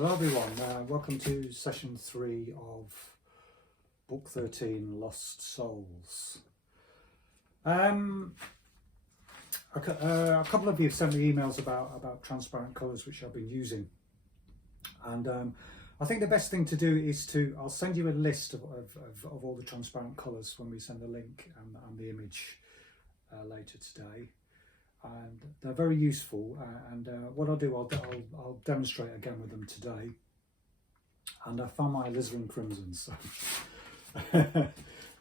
Hello everyone, welcome to session 3 of book 13, Lost Souls. A couple of you have sent me emails about transparent colours which I've been using, and I think the best thing to do is I'll send you a list of all the transparent colours when we send the link and the image later today. And they're very useful, and what I'll do, I'll demonstrate again with them today. And I found my alizarin crimson, so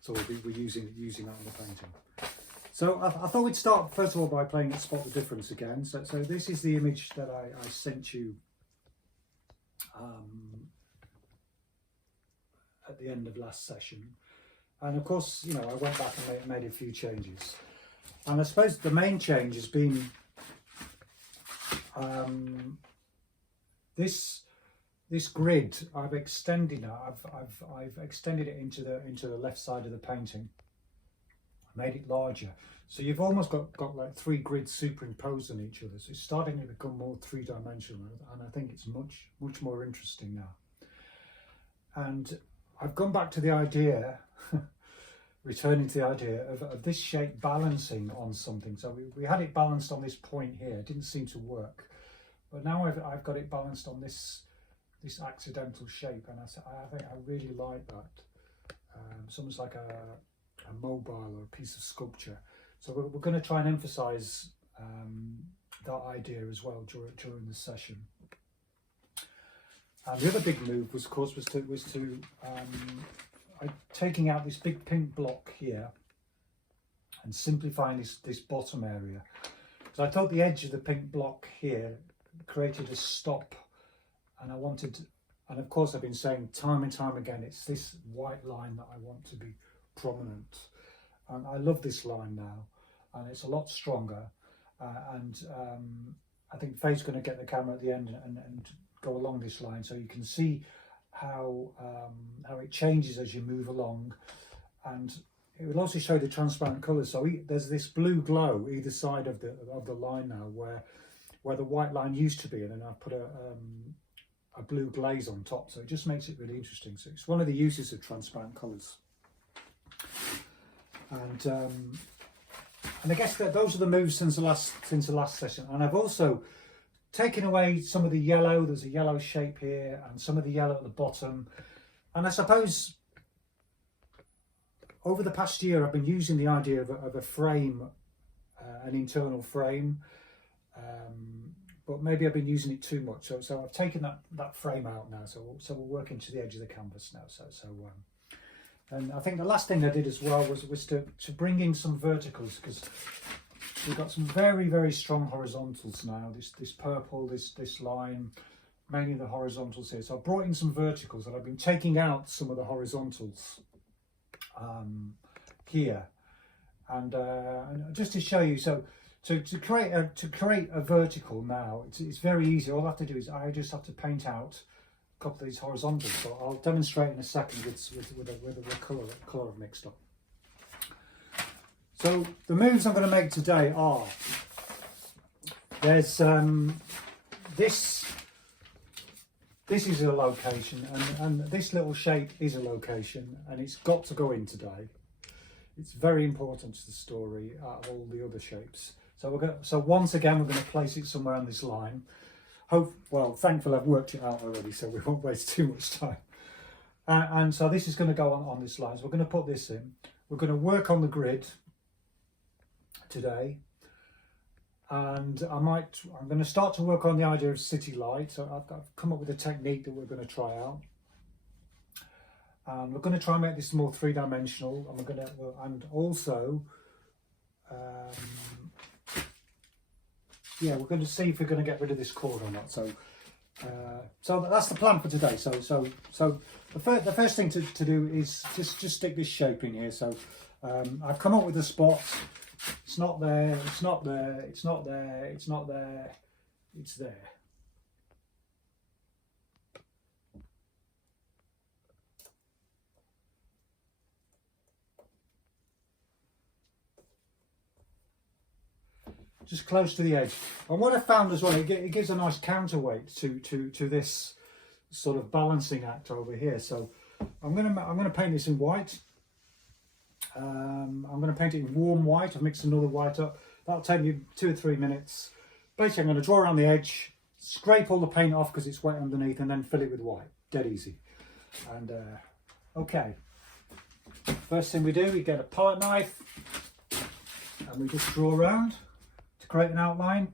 so we're using that in the painting. So I thought we'd start first of all by playing Spot the Difference again. So this is the image that I sent you at the end of last session, and of course, you know, I went back and made a few changes. And I suppose the main change has been this grid. I've extended it. I've extended it into the left side of the painting. Made it larger, so you've almost got like 3 grids superimposed on each other. So it's starting to become more 3-dimensional, and I think it's much more interesting now. And I've gone back to the idea. Returning to the idea of this shape balancing on something. So we had it balanced on this point here. It didn't seem to work, but now I've got it balanced on this accidental shape, and I think I really like that. It's almost like a mobile or a piece of sculpture. So we're going to try and emphasize that idea as well during the session. And the other big move was, of course, taking out this big pink block here and simplifying this bottom area. So I thought the edge of the pink block here created a stop, and and of course I've been saying time and time again, it's this white line that I want to be prominent. And I love this line now, and it's a lot stronger. I think Faye's going to get the camera at the end and go along this line so you can see how it changes as you move along, and it will also show the transparent colours. So there's this blue glow either side of the line now, where the white line used to be, and then I've put a blue glaze on top, so it just makes it really interesting. So it's one of the uses of transparent colours, and I guess that those are the moves since the last session. And I've also taking away some of the yellow. There's a yellow shape here and some of the yellow at the bottom. And I suppose over the past year I've been using the idea of a frame, an internal frame, but maybe I've been using it too much. So I've taken that frame out now. So we're working to the edge of the canvas now. And I think the last thing I did as well was to bring in some verticals, because we've got some very, very strong horizontals now. This purple, this line, mainly the horizontals here. So I brought in some verticals, and I've been taking out some of the horizontals here, and just to show you. So to create a vertical now, it's very easy. All I have to do is I just have to paint out a couple of these horizontals. So I'll demonstrate in a second with the colour I've mixed up. So the moves I'm going to make today are, there's this is a location, and this little shape is a location, and it's got to go in today. It's very important to the story out of all the other shapes. So once again we're going to place it somewhere on this line. Well, thankfully I've worked it out already, so we won't waste too much time. And so this is going to go on this line. So we're going to put this in. We're going to work on the grid today, and I'm going to start to work on the idea of city light. So I've come up with a technique that we're going to try out, and we're going to try and make this more 3-dimensional, and also we're going to see if we're going to get rid of this chord or not. So that's the plan for today. So the first thing to do is just stick this shape in here. So I've come up with a spot. It's not there, it's not there, it's not there, it's not there, it's there. Just close to the edge. And what I found as well, it gives a nice counterweight to this sort of balancing act over here. So I'm gonna paint this in white. I'm going to paint it in warm white. I've mixed another white up. That'll take me 2 or 3 minutes. Basically, I'm going to draw around the edge, scrape all the paint off because it's wet underneath, and then fill it with white. Dead easy. And okay, first thing we do, we get a palette knife and we just draw around to create an outline.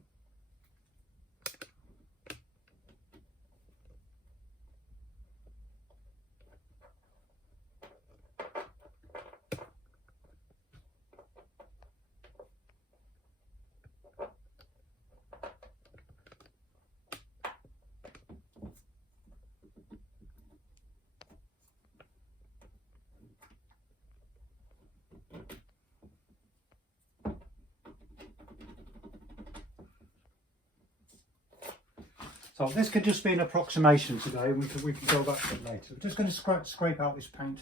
So this could just be an approximation today, and we can go back to it later. I'm just going to scrape out this paint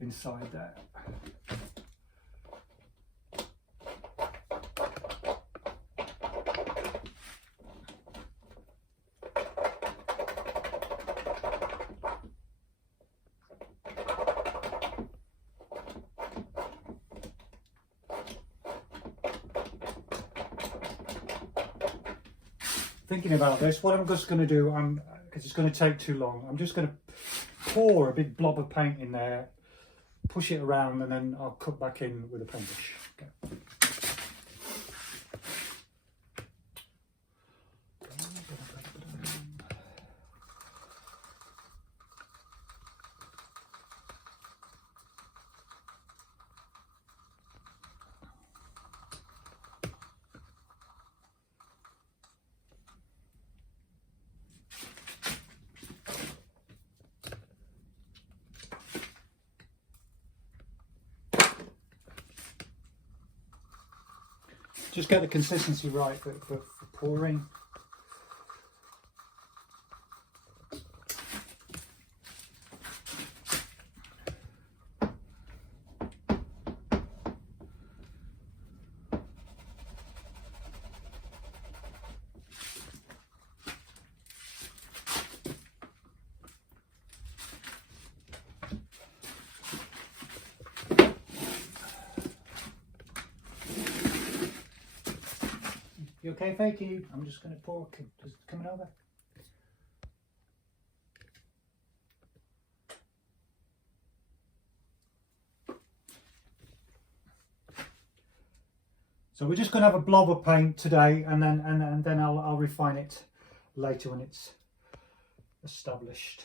inside there. Thinking about this, what I'm just going to do, because it's going to take too long, I'm just going to pour a big blob of paint in there, push it around, and then I'll cut back in with a paintbrush. Okay. Just get the consistency right for pouring. You okay, Fakey? I'm just going to pour. Just coming over. So we're just going to have a blob of paint today, and then I'll refine it later when it's established.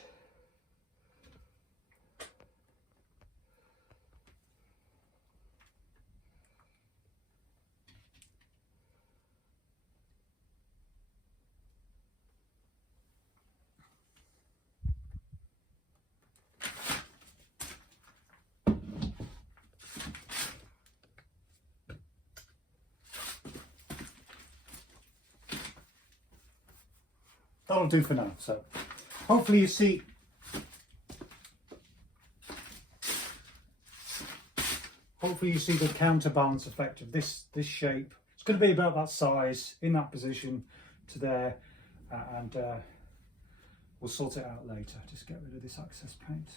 That'll do for now. So hopefully you see the counterbalance effect of this shape. It's going to be about that size in that position to there, and we'll sort it out later. Just get rid of this excess paint.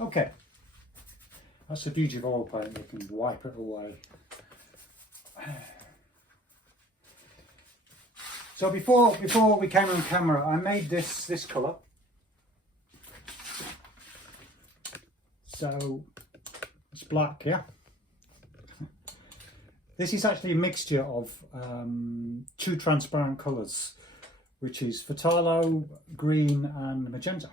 Okay, that's the beauty of oil paint, you can wipe it away. So before we came on camera, I made this colour. So it's black, yeah. This is actually a mixture of 2 transparent colours, which is phthalo, green and magenta.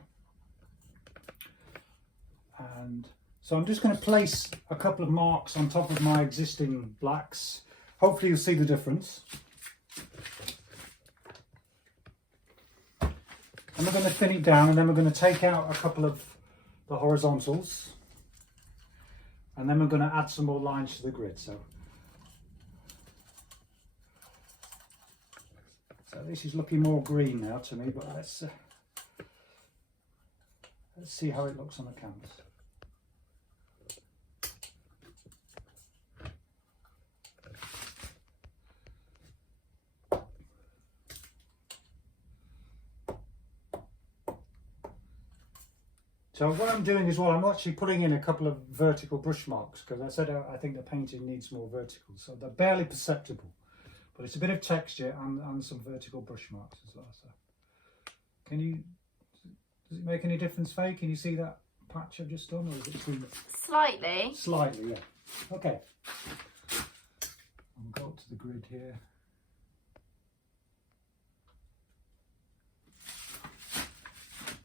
And so I'm just going to place a couple of marks on top of my existing blacks. Hopefully you'll see the difference. And we're going to thin it down, and then we're going to take out a couple of the horizontals, and then we're going to add some more lines to the grid. So this is looking more green now to me, but let's see how it looks on the canvas. So what I'm doing as well, I'm actually putting in a couple of vertical brush marks because I said I think the painting needs more vertical. So they're barely perceptible, but it's a bit of texture and some vertical brush marks as well. So can you, does it make any difference, Faye? Can you see that patch I've just done, or is it too much? Slightly. Slightly, yeah. Okay. I'll go up to the grid here.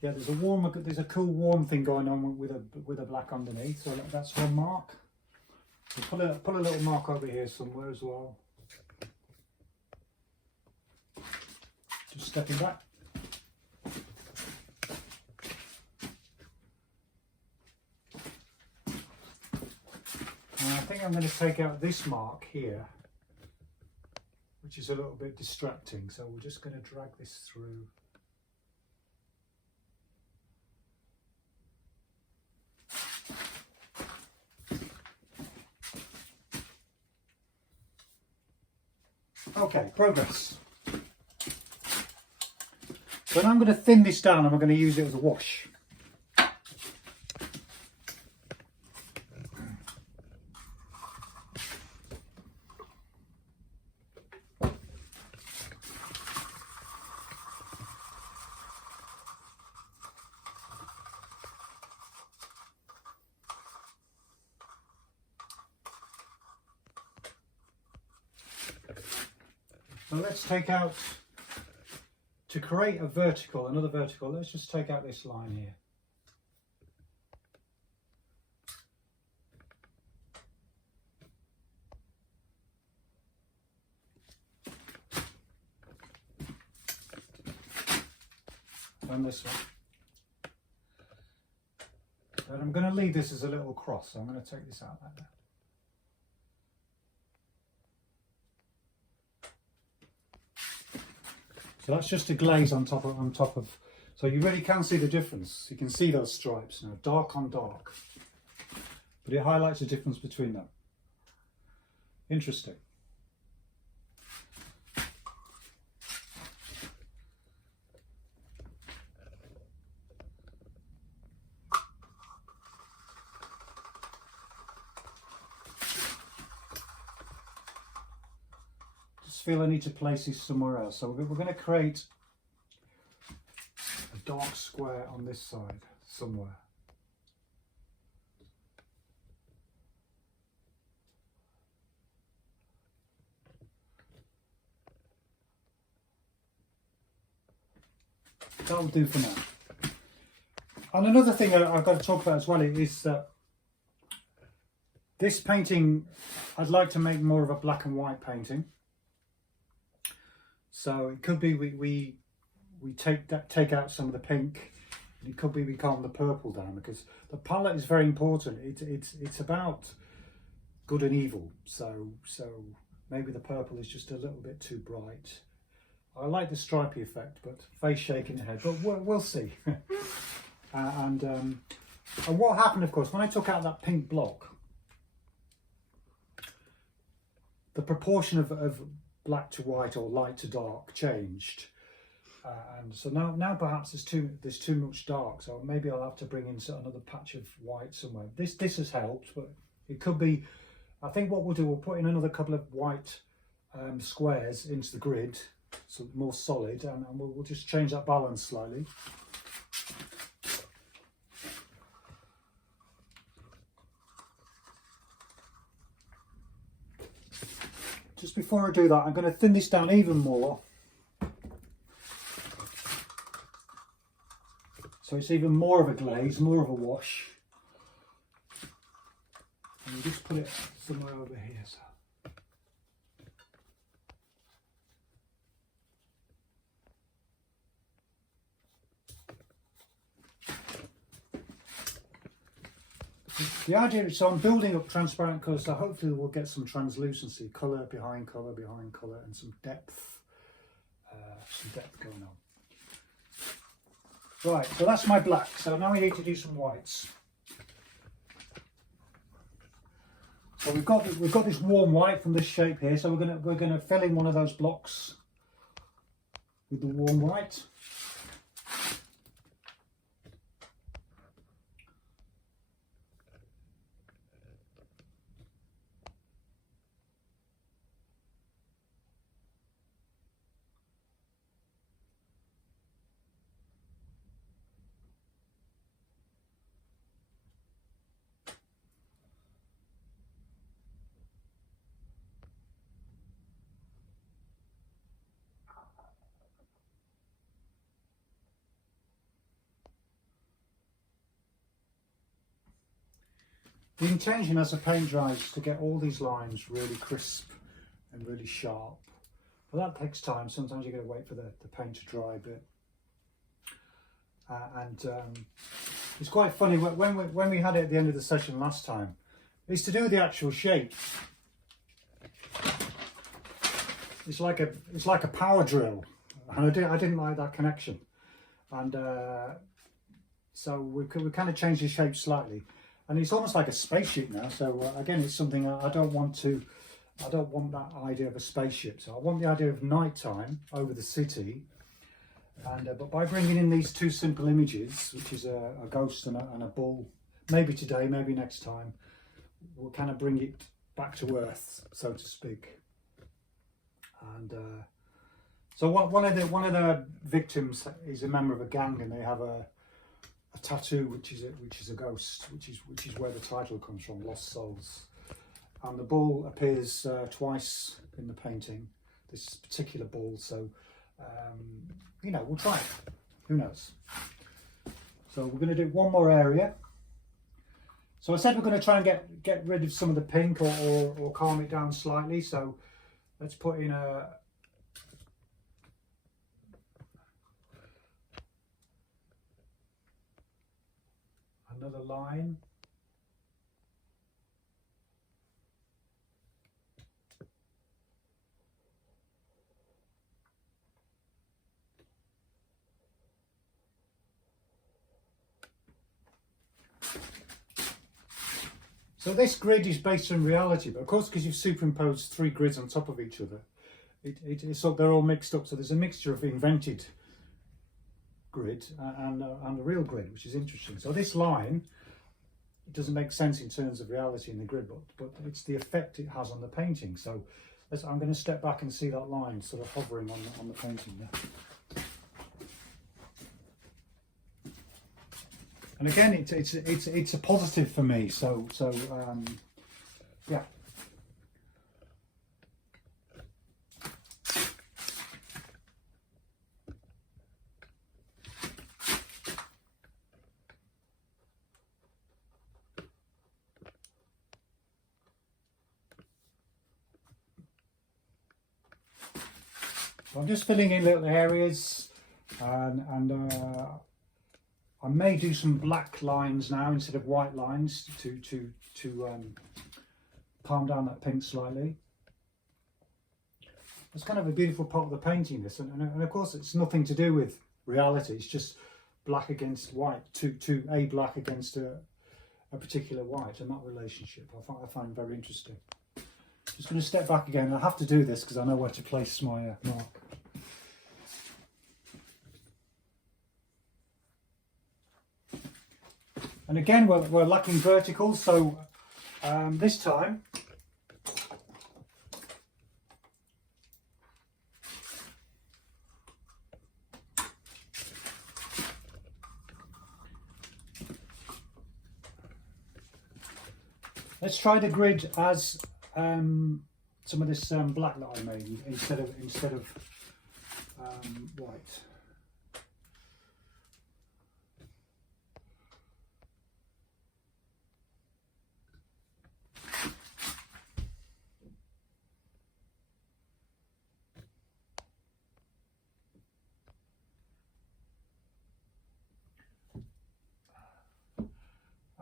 Yeah, there's a cool warm thing going on with a black underneath, so that's one mark. So put a little mark over here somewhere as well. Just stepping back. And I think I'm going to take out this mark here, which is a little bit distracting, so we're just going to drag this through. Okay, progress. So now I'm going to thin this down and I'm going to use it as a wash. So let's take out, to create a vertical, another vertical, let's just take out this line here. And this one. And I'm going to leave this as a little cross, so I'm going to take this out like that. So that's just a glaze on top of, so you really can see the difference. You can see those stripes now, dark on dark, but it highlights the difference between them. Interesting. Feel I need to place these somewhere else, so we're going to create a dark square on this side somewhere. That'll do for now. And another thing I've got to talk about as well is that this painting, I'd like to make more of a black and white painting. So it could be we take out some of the pink, and it could be we calm the purple down, because the palette is very important. It's about good and evil. So maybe the purple is just a little bit too bright. I like the stripy effect, but face shaking the head. But we'll see. And what happened, of course, when I took out that pink block, the proportion of black to white or light to dark changed, and so now perhaps there's too much dark, so maybe I'll have to bring in another patch of white somewhere. This has helped, but it could be, I think what we'll do, we'll put in another couple of white squares into the grid, so more solid, and we'll just change that balance slightly. Just before I do that, I'm going to thin this down even more, so it's even more of a glaze, more of a wash. And we'll just put it somewhere over here. So. The idea is, so I'm building up transparent colours, so hopefully we'll get some translucency, colour behind colour behind colour, and some depth going on. Right, so that's my black. So now we need to do some whites. So we've got this warm white from this shape here. So we're gonna fill in one of those blocks with the warm white. The intention as the paint dries is to get all these lines really crisp and really sharp. But that takes time. Sometimes you've got to wait for the paint to dry a bit. It's quite funny, when we had it at the end of the session last time, it's to do with the actual shape. It's like a power drill, and I didn't like that connection, and so we kind of changed the shape slightly, and it's almost like a spaceship now. So again, it's something I don't want that idea of a spaceship. So I want the idea of nighttime over the city, and but by bringing in these two simple images, which is a ghost and a bull, maybe today, maybe next time, we'll kind of bring it back to earth, so to speak. And so one of the victims is a member of a gang, and they have a tattoo which is a ghost, which is where the title comes from, Lost Souls. And the bull appears twice in the painting, this particular bull. So you know, we'll try it. Who knows? So we're going to do one more area. So I said we're going to try and get rid of some of the pink or calm it down slightly. So let's put in another line. So this grid is based on reality, but of course, because you've superimposed three grids on top of each other, so they're all mixed up. So there's a mixture of invented grid and a real grid, which is interesting. So this line, it doesn't make sense in terms of reality in the grid, but it's the effect it has on the painting. So I'm going to step back and see that line sort of hovering on the painting there. And again, it's a positive for me. So yeah. So I'm just filling in little areas, and I may do some black lines now instead of white lines to calm down that pink slightly. It's kind of a beautiful part of the painting, this, and of course it's nothing to do with reality. It's just black against white, a black against a particular white, and that relationship I find very interesting. Just going to step back again. I have to do this because I know where to place my mark. And again, we're lacking verticals, so this time let's try the grid as some of this black that I made instead of white.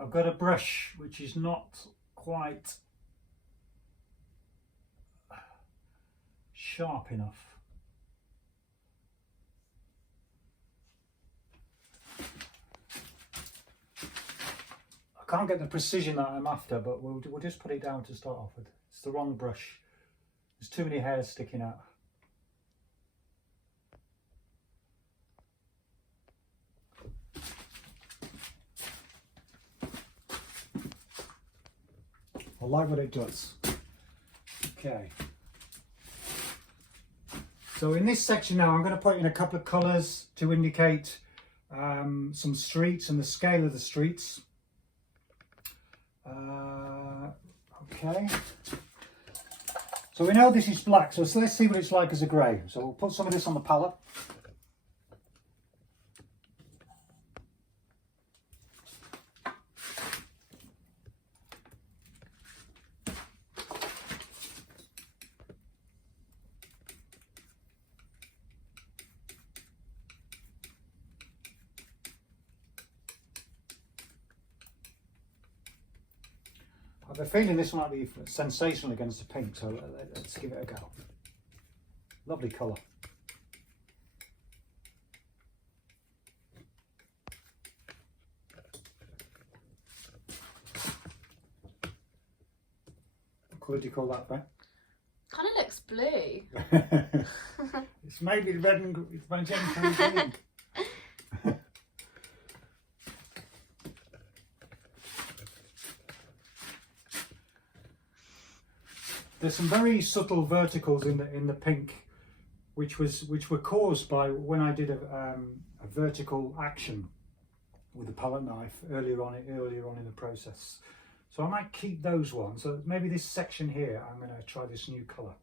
I've got a brush which is not quite sharp enough. I can't get the precision that I'm after, but we'll just put it down to start off with. It's the wrong brush. There's too many hairs sticking out. I like what it does. Okay. So in this section now, I'm going to put in a couple of colours to indicate some streets and the scale of the streets. Okay. So we know this is black, so let's see what it's like as a grey. So we'll put some of this on the palette. I have a feeling this might be sensational against the pink, so let's give it a go. Lovely colour. What colour do you call that, Ben? Kind of looks blue. It's maybe red and it's magenta and green. There's some very subtle verticals in the pink, which were caused by when I did a vertical action with a palette knife earlier on in the process. So I might keep those ones. So maybe this section here, I'm going to try this new colour.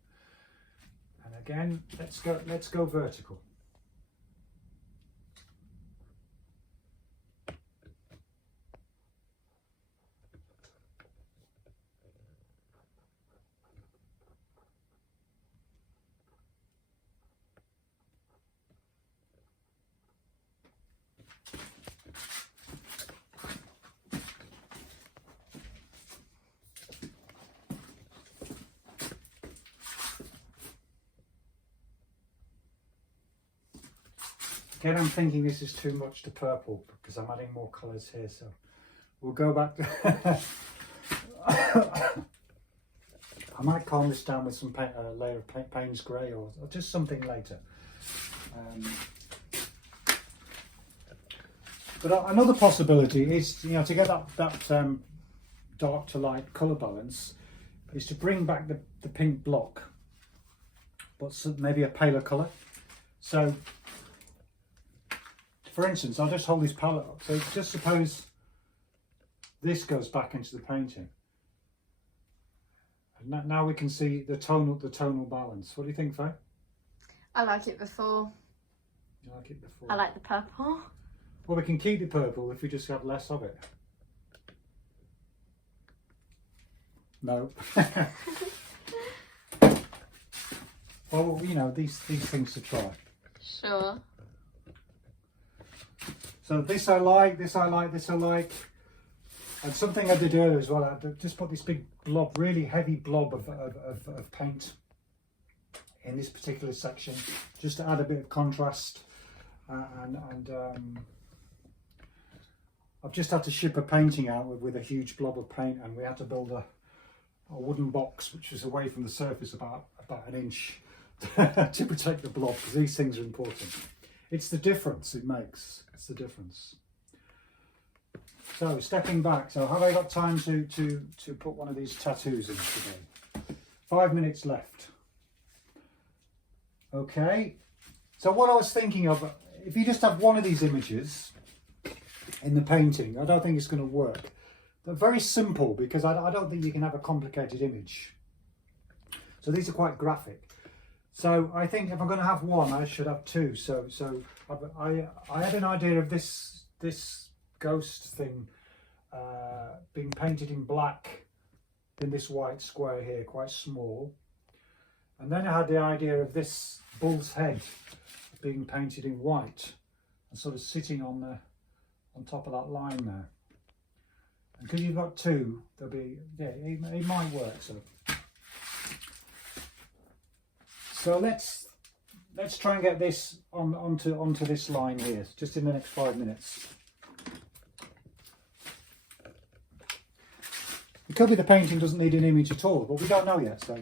And again, let's go vertical. Again, I'm thinking this is too much to purple because I'm adding more colours here, so we'll go back to I might calm this down with some paint, layer of Payne's Grey or just something later. But another possibility is, you know, to get that dark to light colour balance, is to bring back the pink block, but maybe a paler colour. So, for instance, I'll just hold this palette up. So just suppose this goes back into the painting. And now we can see the tonal balance. What do you think, Faye? I like it before. You like it before? I like the purple. Well, we can keep the purple if we just have less of it. No. Well, you know, these things to try. Sure. So this I like, this I like, this I like. And something I did earlier as well, I just put this big blob, really heavy blob of paint in this particular section, just to add a bit of contrast. I've just had to ship a painting out with a huge blob of paint, and we had to build a wooden box which was away from the surface about an inch to protect the blob, because these things are important. It's the difference it makes. It's the difference. So stepping back, so have I got time to put one of these tattoos in today? 5 minutes left. Okay. So what I was thinking of, if you just have one of these images in the painting, I don't think it's going to work. They're very simple because I don't think you can have a complicated image. So these are quite graphic. So I think if I'm going to have one, I should have two. So I had an idea of this ghost thing being painted in black in this white square here, quite small. And then I had the idea of this bull's head being painted in white and sort of sitting on top of that line there. And because you've got two, there'll be, yeah, it might work. So let's try and get this onto this line here, just in the next 5 minutes. It could be the painting doesn't need an image at all, but we don't know yet. So.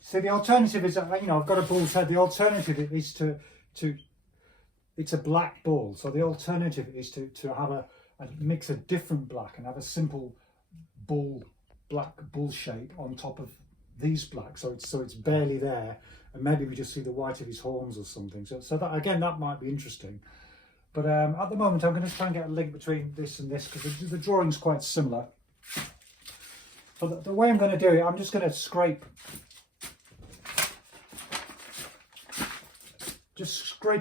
So the alternative is, you know, I've got a bull's head. The alternative is to it's a black bull. So the alternative is to have a mix a different black and have a simple black bull shape on top of these blacks. So it's barely there, and maybe we just see the white of his horns or something. So that, again, that might be interesting. But at the moment, I'm going to try and get a link between this and this, because the drawing's quite similar. But the way I'm going to do it, I'm just going to scrape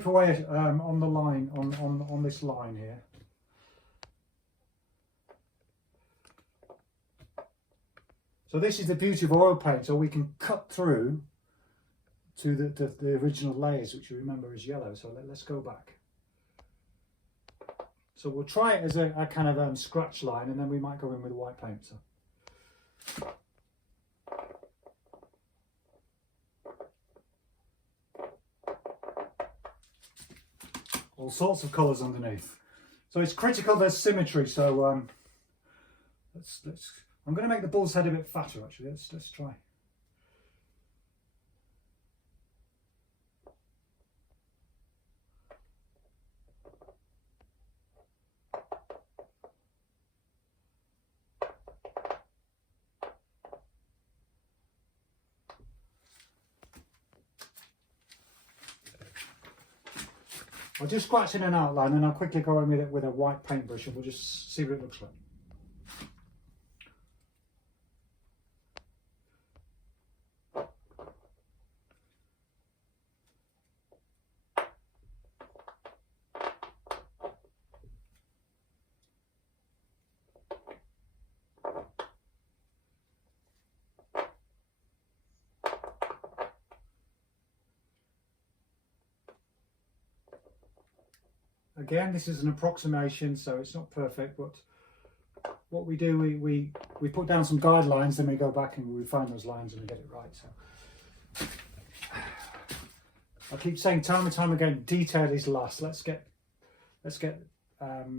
away on the line, on this line here. So this is the beauty of oil paint, so we can cut through to the original layers, which you remember is yellow. So let's go back. So we'll try it as a kind of scratch line, and then we might go in with white paint. So. All sorts of colours underneath. So it's critical there's symmetry. So I'm going to make the bull's head a bit fatter actually. Let's try. I'll just scratch in an outline and I'll quickly go in with it with a white paintbrush and we'll just see what it looks like. Again, this is an approximation, so it's not perfect, but what we do, we put down some guidelines, then we go back and we refine those lines and we get it right. So I keep saying time and time again, detail is last. Let's get our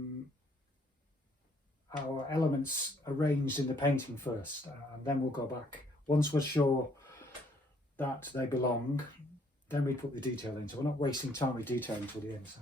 elements arranged in the painting first, and then we'll go back. Once we're sure that they belong, then we put the detail in. So we're not wasting time with detail until the end. So.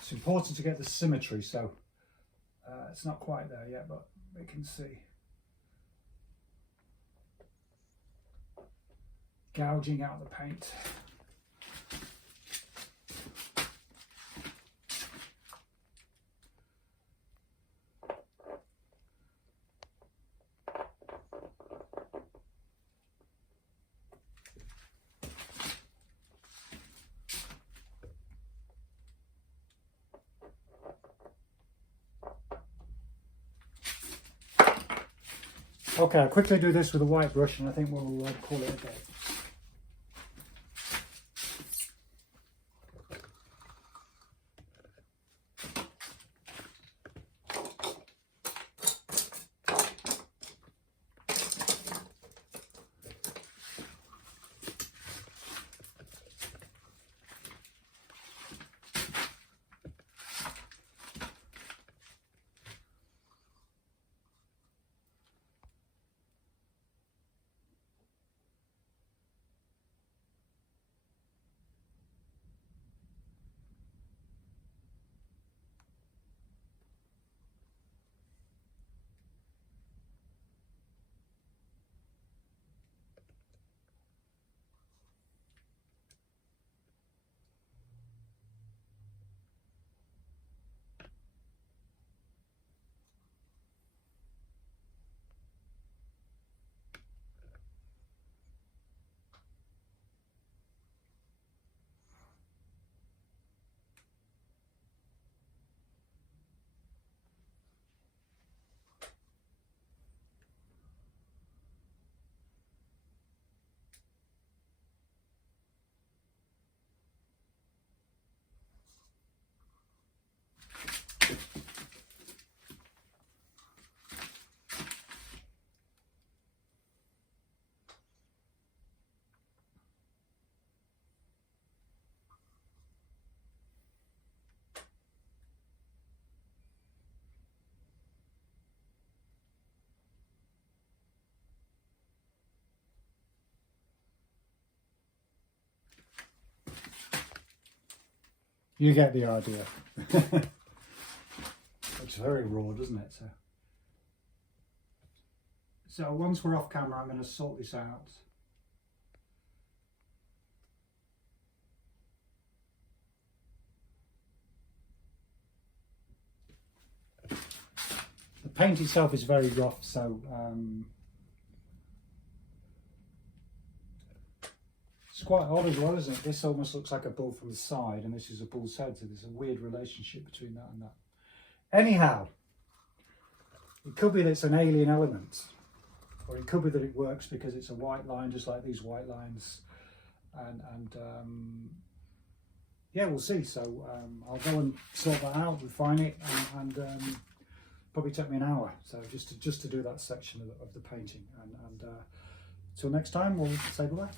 It's important to get the symmetry, so it's not quite there yet, but we can see. Gouging out the paint. Okay, I'll quickly do this with a white brush and I think we'll call it a day. You get the idea. Looks very raw, doesn't it? So once we're off camera, I'm going to sort this out. paint itself is very rough, so it's quite odd as well, isn't it? This almost looks like a bull from the side, and this is a bull's head, so there's a weird relationship between that and that. Anyhow, it could be that it's an alien element, or it could be that it works because it's a white line, just like these white lines, and yeah, we'll see. So I'll go and sort that out, refine it, and probably take me an hour. So just to do that section of the painting, and till next time, we'll say goodbye.